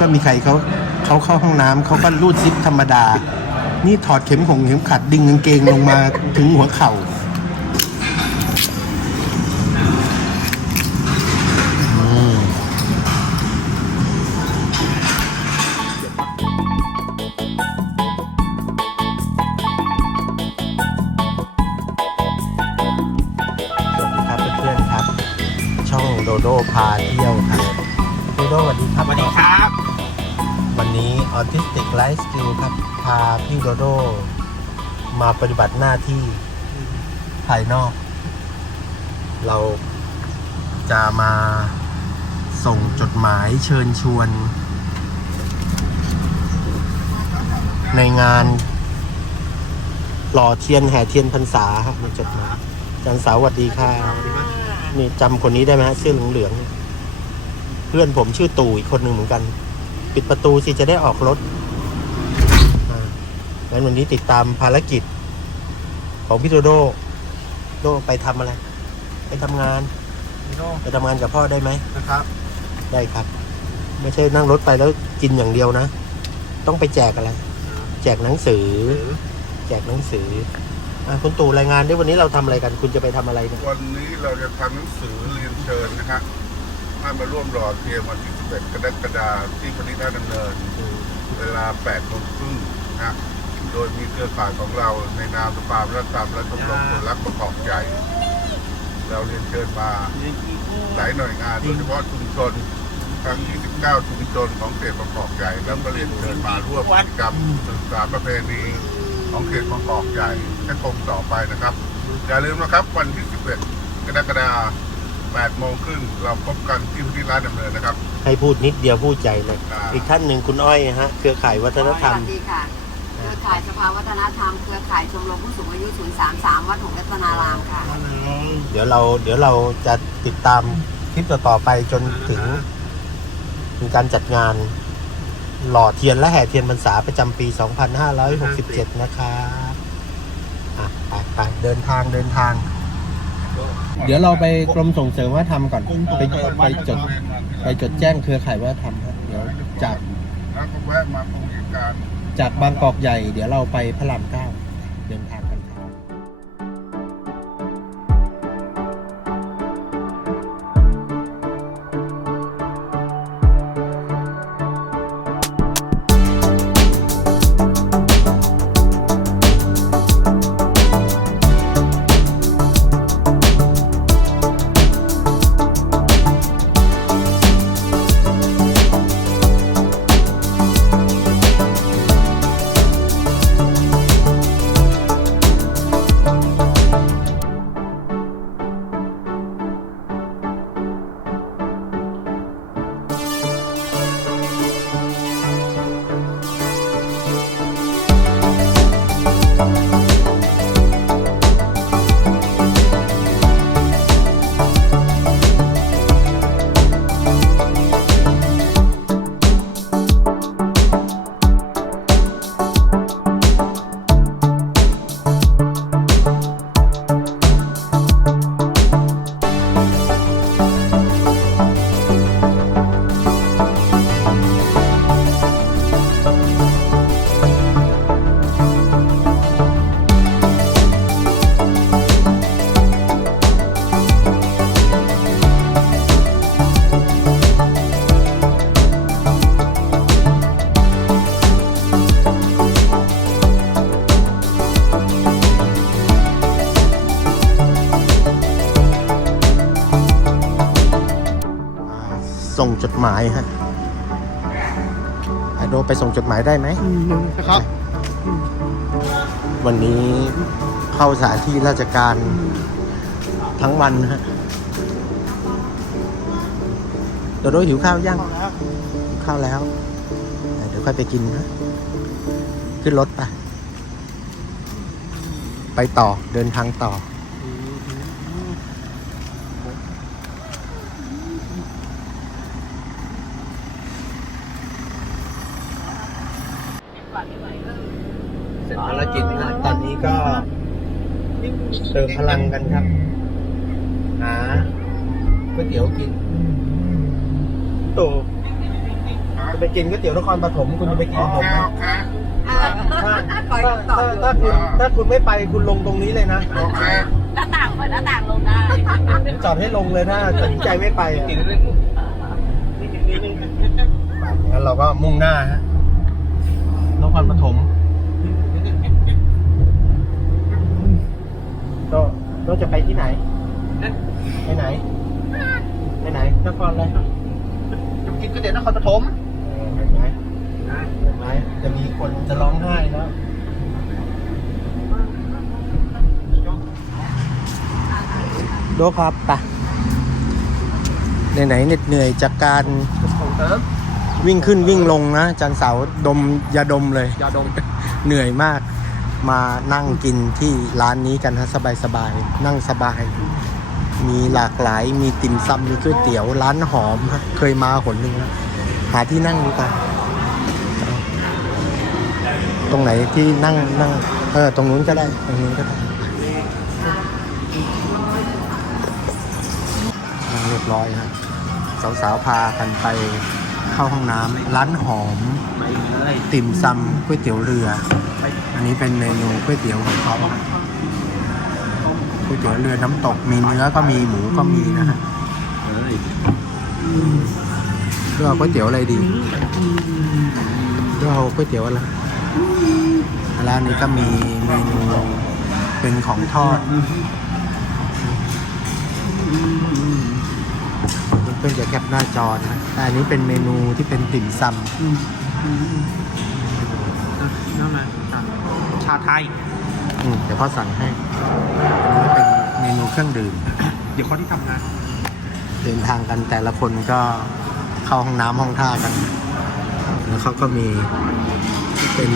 ก็มีใครเขาเขาเข้าห้องน้ำเขาก็รูดซิปธรรมดา นี่ถอดเข็มของเข็มขัดดึงกางเกงลงมาถึงหัวเข่า Autistic Life Skill ครับ พาพี่โดโด มาปฏิบัติหน้าที่ภายนอก เราจะมาส่งจดหมายเชิญชวน ในงานหล่อเทียนแห่เทียนพรรษาครับในจดหมายจารย์สาวสวัสดีค่ะนี่จำคนนี้ได้ไหมฮะเสื้อเหลืองๆเพื่อนผมชื่อตู่อีกคนหนึ่งเหมือนกัน ปิดประตูสิจะได้ออกรถ งั้นวันนี้ติดตามภารกิจ ของพี่โดโดโดไปทำอะไร ไปทำงาน พี่โน่ไปทำงานกับพ่อได้ไหม นะครับ ได้ครับ ไม่ใช่นั่งรถไปแล้วกินอย่างเดียวนะ ต้องไปแจกอะไร แจกหนังสือ แจกหนังสืออะคุณตู่รายงานด้วยวันนี้เราทำอะไรกัน คุณจะไปทำอะไรเนี่ยวันนี้เราจะทำหนังสือเรียนเชิญนะฮะให้มาร่วมรอเทียมวันที่11กรกฎาคมที่พนิษฐาดำเนินอืมเวลา8โมงครึ่งนะฮะ โดยมีเครือข่ายของเราในนามสภาวัฒนธรรมและชมรมคนรักประกอบใจ เราเรียนเชิญมาหลายหน่วยงานโดยเฉพาะชุมชนทั้ง 29 ชุมชนของเขตประกอบใหญ่ แล้วก็เรียนเชิญมาร่วมกิจกรรมศึกษาประเพณีของเขตประกอบใหญ่ให้คงต่อไปนะครับ อย่าลืมนะครับวันที่ 11 กรกฎาคม8โมงครึ่งเราพบกันที่ที่ร้านดำเนินนะครับ ให้พูดนิดเดียวพูดใจเลยอ่าอีกท่านหนึ่งคุณอ้อยนะฮะ เครือข่ายวัฒนธรรม สวัสดีค่ะ เครือข่ายสภาวัฒนธรรม เครือข่ายชมรมผู้สูงอายุ 033 วัดหงส์รัตนารามค่ะ เดี๋ยวเราเดี๋ยวเราจะติดตามคลิปต่อๆไปจนถึงมีการจัดงานหล่อเทียนและแห่เทียนพรรษาประจำปี 2567 นะครับอะไปไปเดินทางเดินทาง เดี๋ยวเราไปกรมส่งเสริมวัฒนธรรมก่อนไปไปจดไปจดแจ้งเครือข่ายวัฒนธรรมเดี๋ยวจาก แล้วก็แวะมาคุยกัน จากบางกอกใหญ่ เดี๋ยวเราไปพระรามเก้าเดินทาง นะครับ วันนี้เข้าสถานที่ราชการทั้งวันฮะโดโดหิวข้าวยังหิวข้าวแล้ว เดี๋ยวค่อยไปกินนะ ขึ้นรถไป ไปต่อเดินทางต่อ เสร็จภารกิจนะตอนนี้ ก็เติมพลังกันครับ หาก๋วยเตี๋ยวกินโตหาจะไปกินก๋วยเตี๋ยวนครปฐมคุณจะไปกินโอผมเคไหมโอเคถ้าคอยถ้าตอบถ้าอยู่ถ้าคุณถ้าคุณไม่ไปคุณลงตรงนี้เลยนะโอเคหน้าต่างเปิดหน้าต่างลงได้จอดให้ลงเลยถ้าตัดสินใจไม่ไปอะงั้นเราก็มุ่งหน้าฮะนครปฐมก็ เราจะไปที่ไหน ไปไหน ไปไหนนครอะไรจะกินก๋วยเตี๋ยวนครปฐมเห็นไหมเห็นไหมจะมีคนจะร้องไห้แล้วโดครับปะไหนๆเหน็ดเหนื่อยจากการวิ่งขึ้นวิ่งลงนะจันเสาร์ดมยาดมเลยยาดมเหนื่อยมาก มานั่งกินที่ร้านนี้กันฮะสบายๆนั่งสบาย มีหลากหลายมีติ่มซำมีก๋วยเตี๋ยวร้านหอมฮะเคยมาหนหนึ่งแล้วหาที่นั่งดีกว่าตรงไหนที่นั่งนั่งเออตรงนู้นก็ได้ตรงนู้นก็ได้เรียบร้อยฮะสาวๆพากันไปเข้าห้องน้ำร้านหอม ติ่มซำก๋วยเตี๋ยวเรือ อันนี้เป็นเมนูก๋วยเตี๋ยวของเขาก๋วยเตี๋ยวเรือน้ำตก มีเนื้อก็มีหมูก็มีนะฮะเลือกก๋วยเตี๋ยวอะไรดีเลือกก๋วยเตี๋ยวอะไรร้านนี้ก็มีเมนูเป็นของทอดเพื่อนๆจะแคปหน้าจอนะแต่อันนี้เป็นเมนูที่เป็นติ่มซำน้ำมัน ชาไทย อืมเดี๋ยวพ่อสั่งให้อันนี้เป็นเมนูเครื่องดื่ม เดี๋ยวเขาที่ทำงานเดินทางกันแต่ละคนก็เข้าห้องน้ำห้องท่ากัน แล้วเขาก็มีเป็น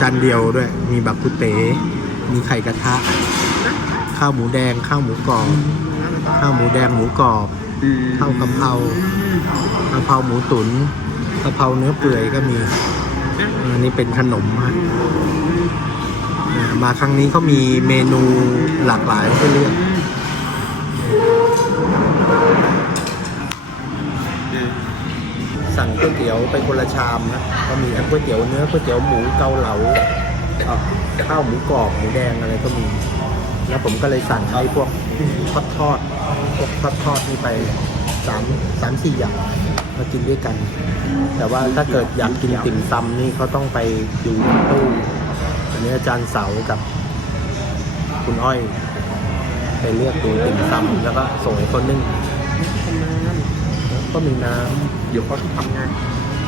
จานเดียวด้วย มีบักกุเต๋มีไข่กระทะ ข้าวหมูแดง ข้าวหมูกรอบ ข้าวหมูแดงหมูกรอบข้าวกะเพรากะเพราหมูตุ๋นกะเพราเนื้อเปื่อยก็มี อันนี้เป็นขนมฮะอ่า มาครั้งนี้เขามีเมนูหลากหลายให้เลือกสั่งก๋วยเตี๋ยวไปคนละชามนะก็มีทั้งก๋วยเตี๋ยวเนื้อก๋วยเตี๋ยวหมูเกาเหลาข้าวหมูกรอบหมูแดงอะไรก็มี แล้วผมก็เลยสั่งไอ้พวกทอดทอดพวกทอดทอดนี่ไปสามสามสี่อย่างมากินด้วยกัน แต่ว่าถ้าเกิดอยากกินติ่มซำนี่เขาต้องไปดูตู้ อันนี้อาจารย์เสากับคุณอ้อย ไปเลือกดูติ่มซำแล้วก็ส่งให้คนนึงก็มีน้ำเดี๋ยวเขาที่ทำงาน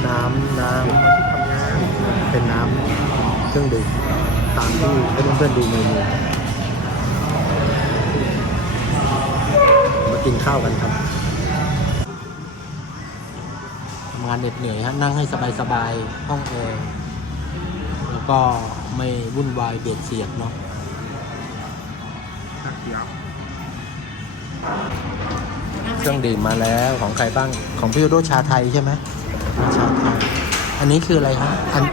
น้ำน้ำที่ทำงานเป็นน้ำเครื่องดื่มตามที่ให้เพื่อนๆดูเมนูมากินข้าวกันครับทำงานเหน็ดเหนื่อยฮะนั่งให้สบายๆห้องแอร์แล้ว ก็ไม่วุ่นวายเบียดเสียดเนาะชาเขียวเครื่องดื่มมาแล้วของใครบ้างของพี่โดโดชาไทยใช่ไหมชาไทยอันนี้คืออะไรครับอัน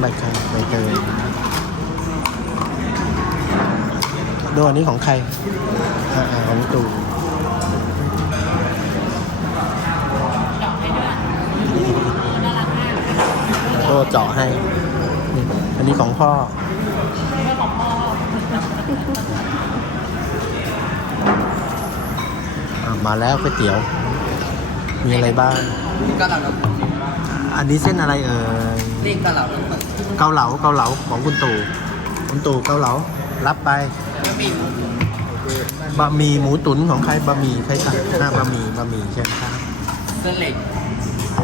ใบเตยใบเตยโดอันนี้ของใครอ่าอ่าของตู่โดเจาะให้ นี่อันนี้ของพ่ออะมาแล้วก๋วยเตี๋ยว มีอะไรบ้างกะเหล่าน้ำตกอันนี้เส้นอะไรเอ่ยนี่กะเหล่าน้ำตกเกาเหลา เกาเหลาของคุณตู่ คุณตู่เกาเหลา รับไปบะหมี่หมูตุ๋นของใคร บะหมี่ใครสั่งหน้าบะหมี่ บะหมี่ใช่ไหมครับ เส้นเหล็ก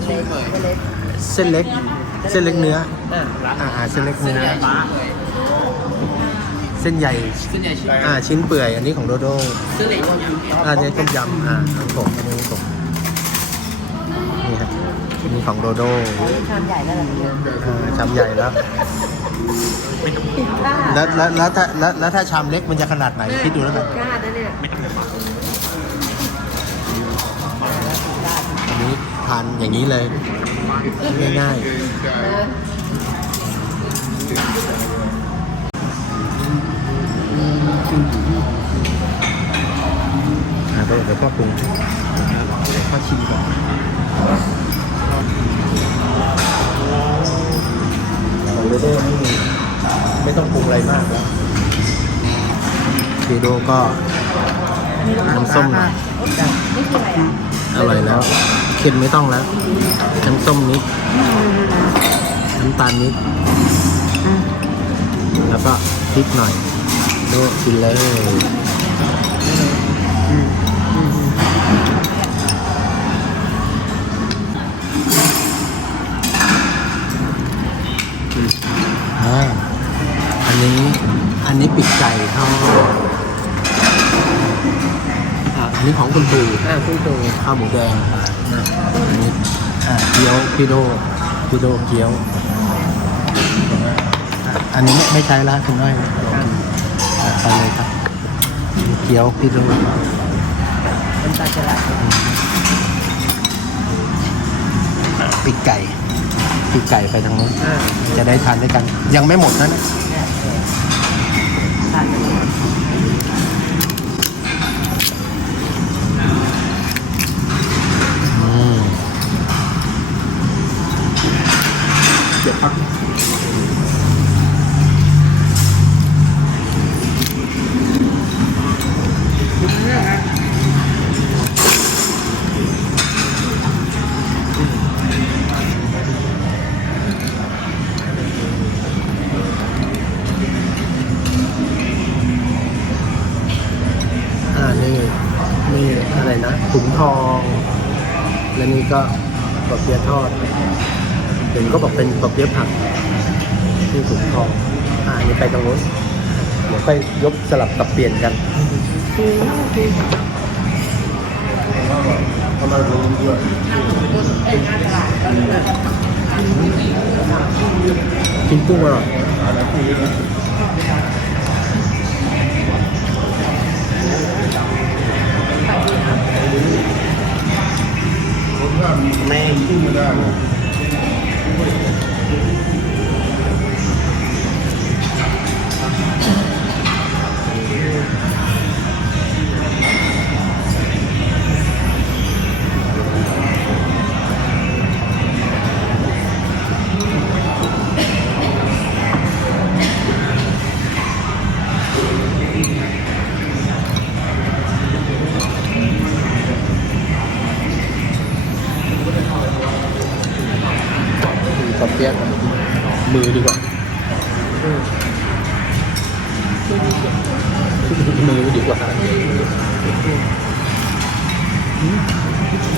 เส้นเปื่อยเส้นเล็ก เส้นเล็กเนื้อ อ่าอ่าเส้นเล็กเนื้อฟ้าเส้นใหญ่เส้นใหญ่ชิ้นอ่าชิ้นเปื่อย อันนี้ของโดโดเส้นเหล็กอ่าเนี่ยต้มยำอ่าของผมอันนี้ของผมนี่ครับอันนี้ของโดโดชามใหญ่แล้วเหรอเออชามใหญ่แล้วแล้วแล้วแล้วถ้าแล้วแล้วถ้าชามเล็กมันจะขนาดไหนคิดดูแล้วกันกล้านะเนี่ยอันนี้ทานอย่างนี้เลยง่ายๆ อ่าเดี๋ยวก็ปรุงเดี๋ยวก็ชิมก่อนของเรโดไม่ไม่ต้องปรุงอะไรมากแล้วเรโดก็น้ำส้มหน่อยอร่อยแล้ว เค็มไม่ต้องแล้ว น้ำส้มนิด น้ำตาลนิด แล้วก็พริกหน่อย ดูกินเลยอันนี้ อันนี้ปิดไก่เขาอ่าอันนี้ของคุณตู่อ่าคุณตู่ข้าวหมูแดงนะอันนี้อ่าเกี๊ยวพี่โดพี่โดเกี๊ยว อันนี้ไม่ไม่ใช้ละคุณน้อย ไปเลยครับเกี๊ยวพี่โดน้ำตาลจะไหลปีกไก่ปีกไก่ไปทางนู้นอ่าจะได้ทานด้วยกัน ยังไม่หมดนะเนี่ย เปี๊ยะผักที่ถุงทองอ่าอันนี้ไปตรงนู้นเดี๋ยวค่อยกสลับกับเปลี่ยนกันทำไมาณรู้ด้วยกินกุ้งอร่อยคนว่ามีแม่ขึ้นไม่ได้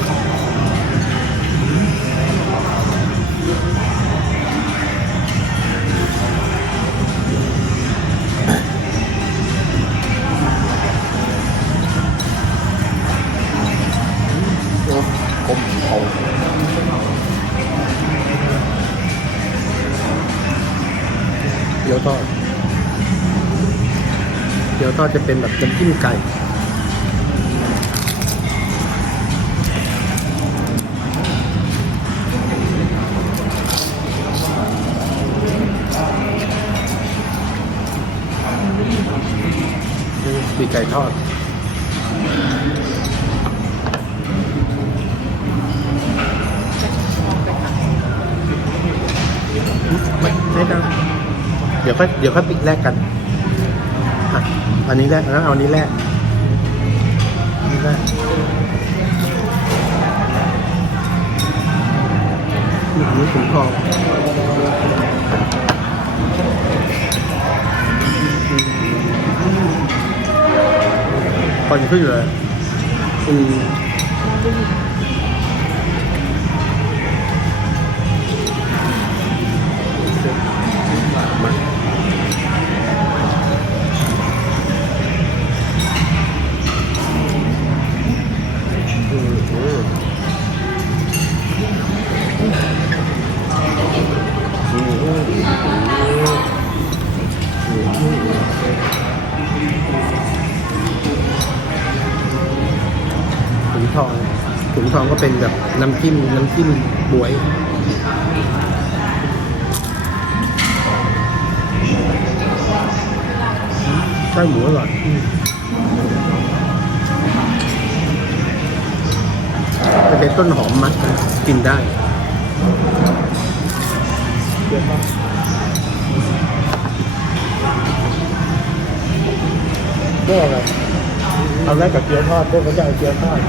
ก กี๊ยวทอดจะเป็นแบบน้ำจิ้มไก่นี่ปีไก่ทอดไม่ไม่ได้เดี๋ยวค่อยเดี๋ยวค่อยปิดแรกกัน อันนี้แรกนะเอาอันนี้แรกอันนี้แรกนี่อันนี้ถุงทองควันขึ้นเลยอืม งทองก็เป็นแบบน้ำจิ้มน้ำจิ้มบวยไส้หมูอร่อยจะเป็นต้นหอมมัดกินได้กโด้อะไรเอาแรกกับเกี๊ยวทอดโด้ก็จะเอาเกี๊ยวทอด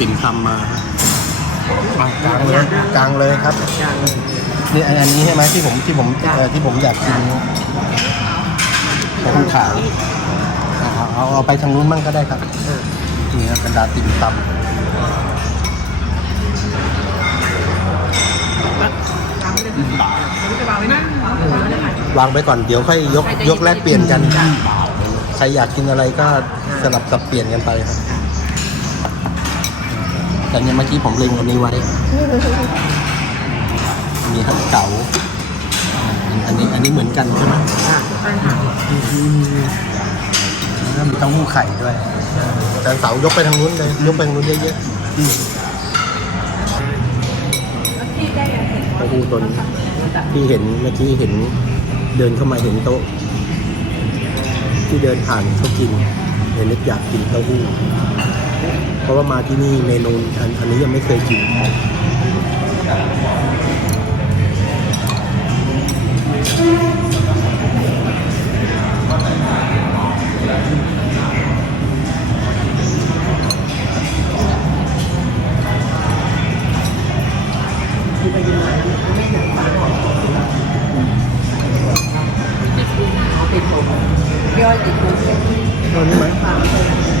ติ่มซำมาฮะมากลางเลยกลางเลยครับย่างเลยนี่อันอันนี้ใช่ไหมที่ผมที่ผมเอ่อที่ผมอยากกินของขาวเอาเอาเอาไปทางนู้นบ้างก็ได้ครับนี่ครับบรรดาติ่มซำวางไปก่อนเดี๋ยวค่อยยกยกแลกเปลี่ยนกัน ใครอยากกินอะไรก็สลับสับเปลี่ยนกันไปครับ แต่เนี่ยเมื่อกี้ผมเล็งอันนี้ไว้ มีทั้งเก๋าอันนี้อันนี้เหมือนกันใช่ไหมอ่าใช่ค่ะแล้วมีเต้าหู้ไข่ด้วย แต่เสายกไปทางนู้นเลยยกไปทางนู้นเยอะๆอืมเต้าหู้ตัวนี้ที่เห็นเมื่อกี้เห็นเดินเข้ามาเห็นโต๊ะ ที่เดินผ่านเขากินเห็นนึกอยากกินเต้าหู้ เพราะว่ามาที่นี่เมนูอันนี้ยังไม่เคยกินเอาติดผมพี่อ้อยติดผมตอนนี้ไหม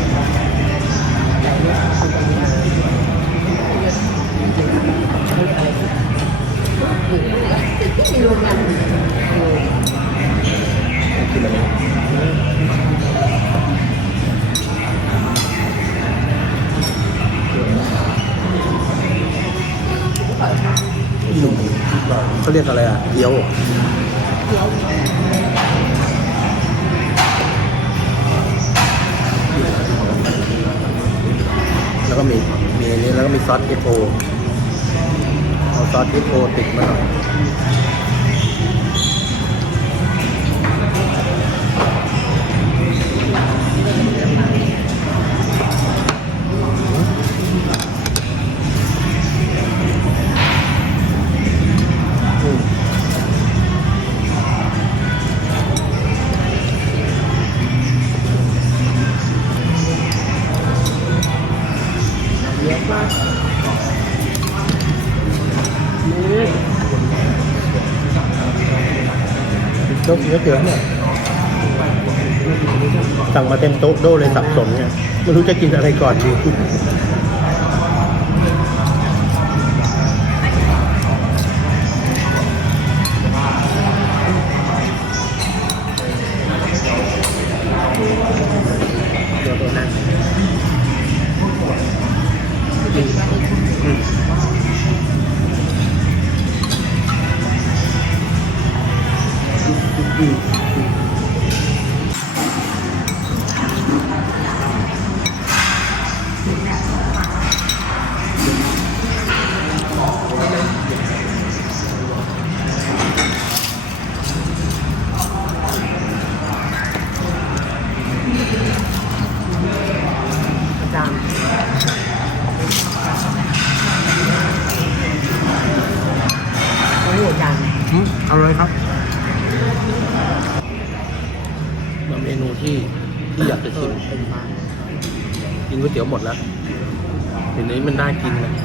ไม่รวมกันกินอะไรหนุ่มเขาเรียกอะไรอะเกี๊ยวเหรอแล้วก็มีมีนี้แล้วก็มีซอสเอโอ เอาซอ โต๊ะกินก๋วยเตี๋ยวเนี่ยสั่งมาเต็มโต๊ะโดเลยสับสนเนี่ยไม่รู้จะกินอะไรก่อนดี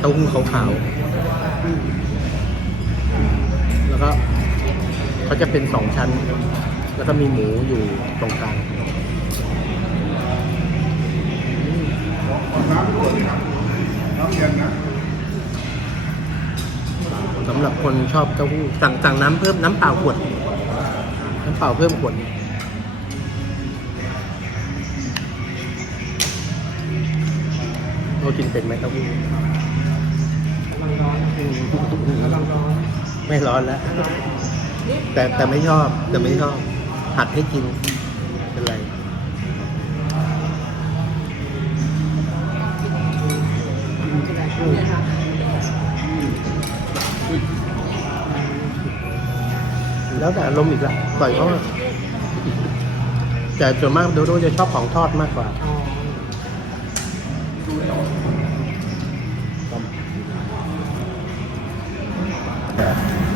เต้าหู้ขาวๆแล้วก็เขาจะเป็นสองชั้น แล้วก็มีหมูอยู่ตรงกลางน้ำด้วยนะน้ำเย็นนะสำหรับคนชอบเต้าหู้สั่งสั่งน้ำเพิ่มน้ำเปล่าขวด น้ำเปล่าเพิ่มขวดเรากินเป็นไหมเต้าหู้กำลังร้อนกำลังร้อนไม่ร้อนแล้ว แต่แต่ไม่ชอบแต่ไม่ชอบหัดให้กินเป็นไรเนี่ยครับแล้วแต่อารมณ์อีกละปล่อยเขาอะแต่ส่วนมากโดโดจะชอบของทอดมากกว่า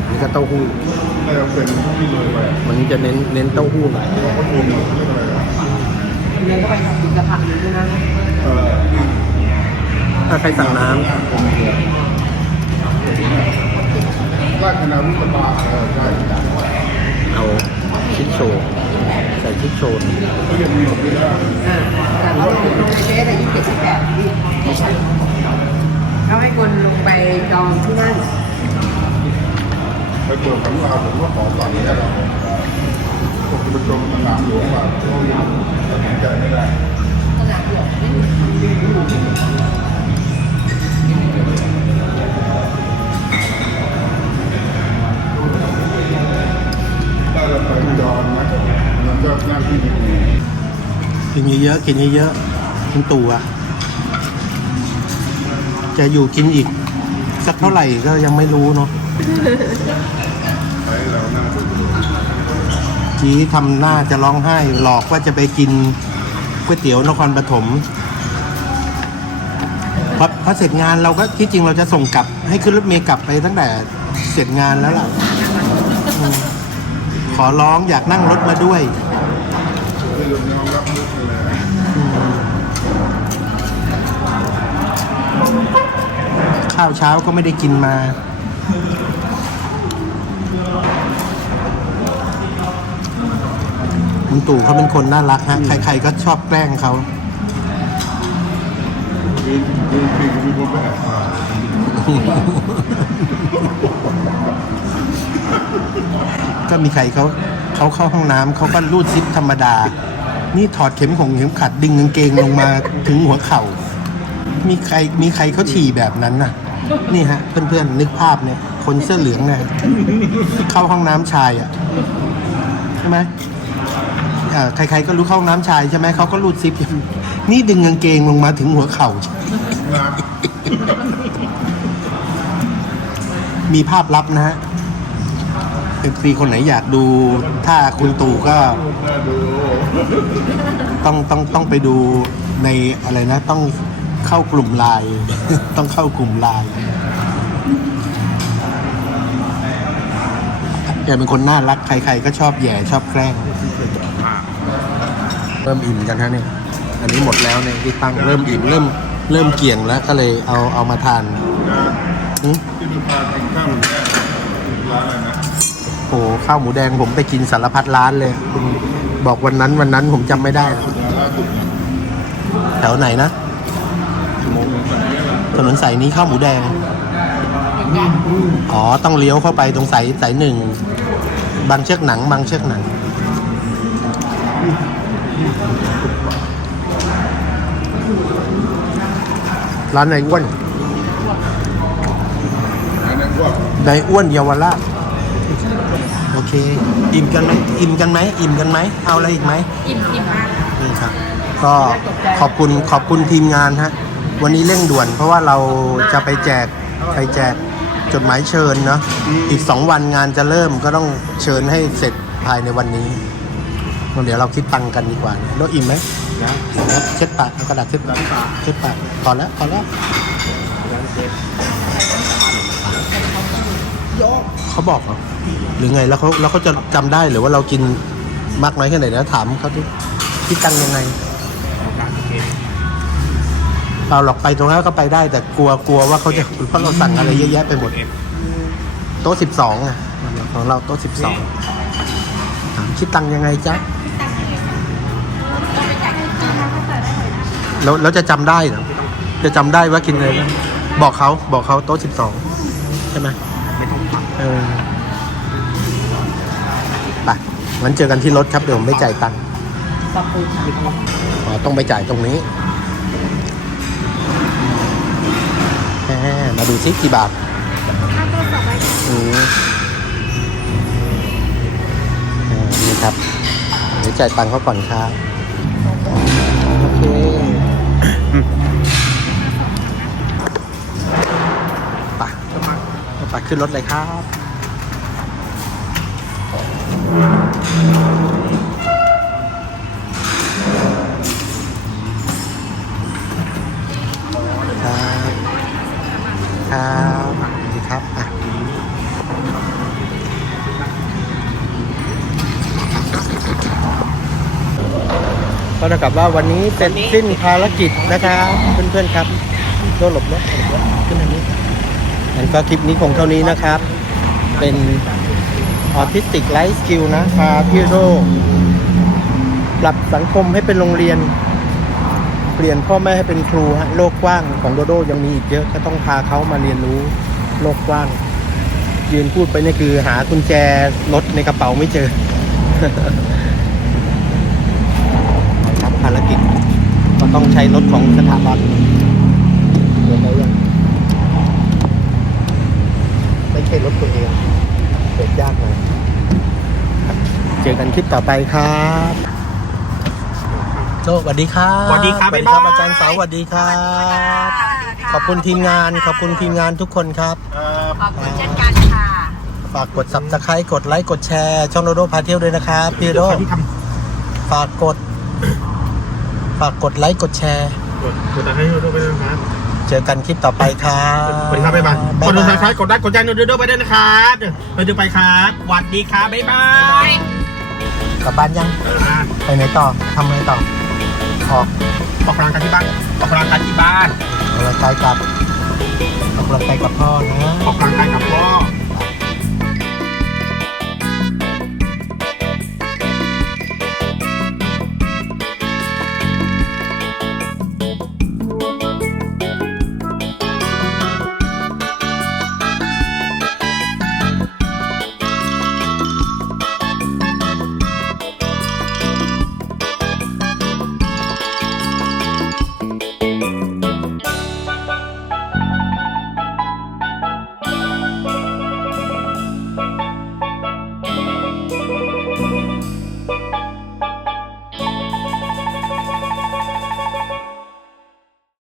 นี่ก็เต้าหู้ไม่จำเป็นที่เลยไปวันนี้จะเน้นเน้นเต้าหู้หน่อยเขาก็ดูเรื่องอะไรอะเรียนก็ไปกินกระผักอยู่ด้วยนะเออถ้าใครสั่งน้ราชนาวิกบาเออใช่ำเอาชิดโชว์ใส่ชิดโชว์ เขายังมีอยู่ไม่ได้ อ่าแต่เราลงในเฟซอะยี่สิบเจ็ดสิบแปดเขาให้คนลงไปจองที่นั่น ไปเปิดสำราผมก็ขอสั่งแค่เราผมจะไปชมสนามหลวงมาเขายังตัดสินใจไม่ได้สนามหลวงไม่มีถ้าเราไปอุดรนะมันก็น่าที่ดีกินเยอะๆกินเยอะๆคุณตู่อะจะอยู่กินอีก สักเท่าไหร่ก็ยังไม่รู้เนาะ ที่ทำหน้าจะร้องไห้หลอกว่าจะไปกินก๋วยเตี๋ยวนครปฐมพอพอเสร็จงานเราก็ที่จริงเราจะส่งกลับ ให้ขึ้นรถเมล์กลับไปตั้งแต่เสร็จงานแล้วล่ะอืมขอร้องอยากนั่งรถมาด้วยอมยอมรับมุกเลยข้าวเช้าก็ไม่ได้กินมา คุณตู่เขาเป็นคนน่ารักฮะ ใครๆก็ชอบแกล้งเขาคือคือคือมีคนไปแอบมาก็มีใครเขาเขาเข้าห้องน้ำเขาก็รูดซิปธรรมดา นี่ถอดเข็มของเข็มขัดดึงกางเกงลงมาถึงหัวเข่า มีใครมีใครเขาฉี่แบบนั้นน่ะ นี่ฮะ เพื่อนๆนึกภาพเนี่ย คนเสื้อเหลืองเนี่ยที่เข้าห้องน้ำชายอะ ใช่ไหมเอ่ใครๆก็รู้เข้าห้องน้ำชายใช่ไหมเขาก็รูดซิปนี่ดึงกางเกงลงมาถึงหัวเข่า มีภาพลับนะฮะเอฟซีคนไหนอยากดู ถ้าคุณตู่ก็ ต้องต้องต้องไปดูในอะไรนะ ต้องเข้ากลุ่มไลน์ ต้องเข้ากลุ่มไลน์แกเป็นคนน่ารักใครๆก็ชอบแหย่ชอบแกล้ง เริ่มอิ่มกันฮะเนี่ยอันนี้หมดแล้วเนี่ยที่ตั้งเริ่มอิ่มเริ่มเริ่มเกี่ยงแล้วก็เลยเอาเอามาทานนะหึที่ดูพากินข้ามร้านอะไรนะโอ้โหข้าวหมูแดงผมไปกินสารพัดร้านเลย บอกวันนั้นวันนั้นผมจำไม่ได้ล่าสุดแถวไหนนะถนนสายนี้ข้าวหมูแดง อ๋อ ต้องเลี้ยวเข้าไปตรงสายสายหนึ่ง บางเชือกหนัง บางเชือกหนัง ร้านไหนอ้วนอันนั้นพวกในอ้วนเยาวราชโอเค อิ่มกันไหมอิ่มกันไหมอิ่มกันไหมเอาอะไรอีกไหมอิ่มอิ่มมากนี่ครับ ก็ขอบคุณขอบคุณทีมงานฮะวันนี้เร่งด่วน เพราะว่าเราจะไปแจกไปแจกจดหมายเชิญเนาะอีกสองวันงานจะเริ่มก็ต้องเชิญให้เสร็จภายในวันนี้ เดี๋ยวเราคิดตังค์กันดีกว่าแล้วอิ่มไหมนะเช็ดปากเอากระดาษเช็ดปากเช็ดปากพอแล้วพอแล้วเขาบอกเหรอหรือไงแล้วเขาแล้วเขาจะจำได้หรือว่าเรากินมากน้อยแค่ไหนนะถามเขาดิคิดตังค์ยังไงเราหลอกไปตรงนั้นก็ไปได้ แต่กลัวกลัวว่าเขาจะเพราะเราสั่งอะไรเยอะแยะไปหมดโต๊ะสิบสองอะของเราโต๊ะสิบสองถามคิดตังค์ยังไงจ๊ะ แล้วแล้วจะจำได้เหรอจะจำได้ว่ากินอะไรบ้างบอกเขาบอกเขาโต๊ะสิบสองใช่ไหมไม่ต้องเออไปงั้นเจอกันที่รถครับเดี๋ยวผมไปจ่ายตังค์ปรับปรุงอ๋อต้องไปจ่ายตรงนี้แหมมาดูซิกี่บาทอืมอ่านี่ครับเดี๋ยวจ่ายตังค์เขาก่อนครับ ไปขึ้นรถเลยครับครับครับดีครับอะก็เท่ากับว่าวันนี้เสร็จสิ้นภารกิจนะครับเพื่อนๆครับโดนหลบรถหลบรถขึ้นทางนี้ งั้นก็คลิปนี้คงเท่านี้นะครับ เป็นออทิสติกไลฟ์สกิลนะพาพี่โดปรับสังคมให้เป็นโรงเรียน เปลี่ยนพ่อแม่ให้เป็นครูฮะโลกกว้างของโดโดยังมีอีกเยอะก็ต้องพาเขามาเรียนรู้โลกกว้าง ยืนพูดไปนี่คือหากุญแจรถในกระเป๋าไม่เจอครับภารกิจก็ต้องใช้รถของสถาบันเรียนได้ยังไม่ ใช่รถตัวเองเปิดยากหน่อยครับเจอกันคลิปต่อไปครับโจสวัสดีครับสวัสดีครับสวัสดีครับบ๊ายบายอาจารย์สาวสวัสดีครับ ขอบคุณทีมงาน ขอบคุณทีมงานทุกคนครับ ขอบคุณเช่นกันค่ะ ฝากกด subscribe กดไลค์กดแชร์ช่องโดโดพาเที่ยวด้วยนะครับพี่โดที่ทฝากกด ฝากกดไลค์กดแชร์ำกดกดตามให้ดูไปด้วยนะครับ เจอกันคลิปต่อไปครับสวัสดีครับบ๊ายบายกดบ๊ายติดบายตามกดไลค์กดแชร์ดูด้วยไปด้วยนะครับไปดูไปครับสวัสดีครับบ๊ายบายกลับบ้านยังไปไหนต่อทำอะไรต่อออกออกกำลังกายที่บ้านออกกำลังกายที่บ้านออกกำลังกายกับออกกำลังกายกับพ่อนะออกกำลังกายกับพ่อ